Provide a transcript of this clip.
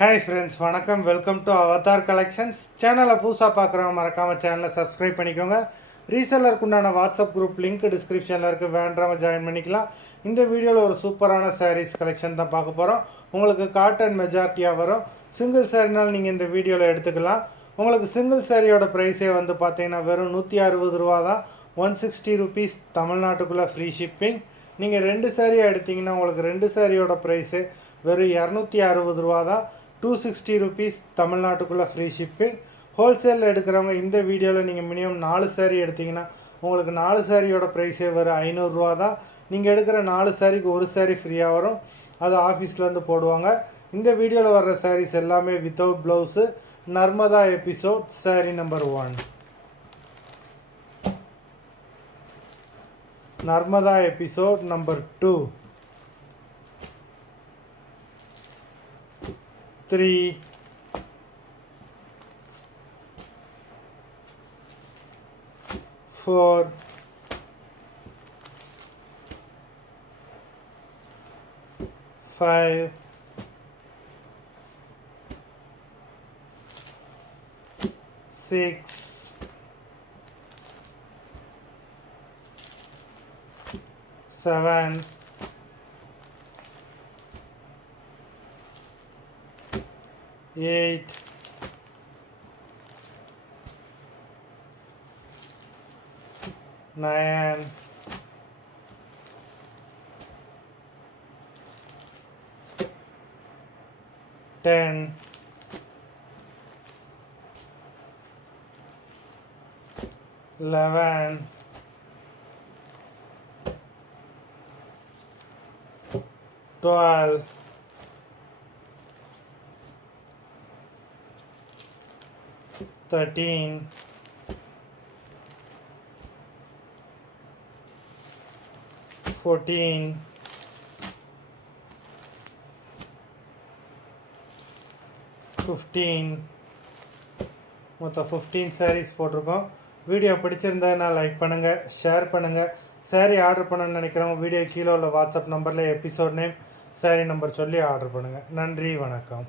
Hi friends, வணக்கம். Welcome to Avatar collections. சேனலை புதுசாக பார்க்குறவங்க மறக்காமல் சேனலை சப்ஸ்கிரைப் பண்ணிக்கோங்க. ரீசெல்லருக்கு உண்டான வாட்ஸ்அப் குரூப் லிங்க் டிஸ்கிரிப்ஷனில் இருக்குது, வேண்டாமல் ஜாயின் பண்ணிக்கலாம். இந்த வீடியோவில் ஒரு சூப்பரான சாரீஸ் கலெக்ஷன் தான் பார்க்க போகிறோம். உங்களுக்கு காட்டன் மெஜாரிட்டியாக வரும். சிங்கிள் சாரினால் நீங்கள் இந்த வீடியோவில் எடுத்துக்கலாம். உங்களுக்கு சிங்கிள் சாரியோட ப்ரைஸே வந்து பார்த்தீங்கன்னா வெறும் 160 ரூபா தான். 160 ருபீஸ் தமிழ்நாட்டுக்குள்ளே ஃப்ரீ ஷிப்பிங். நீங்கள் 2 சாரியாக எடுத்திங்கன்னா உங்களுக்கு 2 சாரியோட ப்ரைஸு வெறும் 260 ரூபா தான். 260 ருபீஸ் தமிழ்நாட்டுக்குள்ளே ஃப்ரீ ஷிப்பிங். ஹோல்சேலில் எடுக்கிறவங்க இந்த வீடியோவில் நீங்கள் மினிமம் 4 சாரீ எடுத்திங்கன்னா உங்களுக்கு 4 சாரியோட ப்ரைஸே வரும் 500 ரூபா தான். நீங்கள் எடுக்கிற 4 சாரிக்கு ஒரு சாரீ ஃப்ரீயாக வரும். அது ஆஃபீஸ்லேருந்து போடுவாங்க. இந்த வீடியோவில் வர்ற சாரீஸ் எல்லாமே without blouse. Narmada episode sari number 1. Narmada episode number 2, 3, 4, 5, 6, 7, 8, 9, 10, 11, 12, 13, 14, 15. மொத்தம் 15 சாரீஸ் போட்டிருக்கோம். வீடியோ பிடிச்சிருந்தா லைக் பண்ணுங்கள், ஷேர் பண்ணுங்கள். சாரீ ஆர்டர் பண்ணணும்னு நினைக்கிறவங்க வீடியோ கீழே உள்ள வாட்ஸ்அப் நம்பரில் எபிசோட் நேம், சாரீ நம்பர் சொல்லி ஆர்டர் பண்ணுங்கள். நன்றி, வணக்கம்.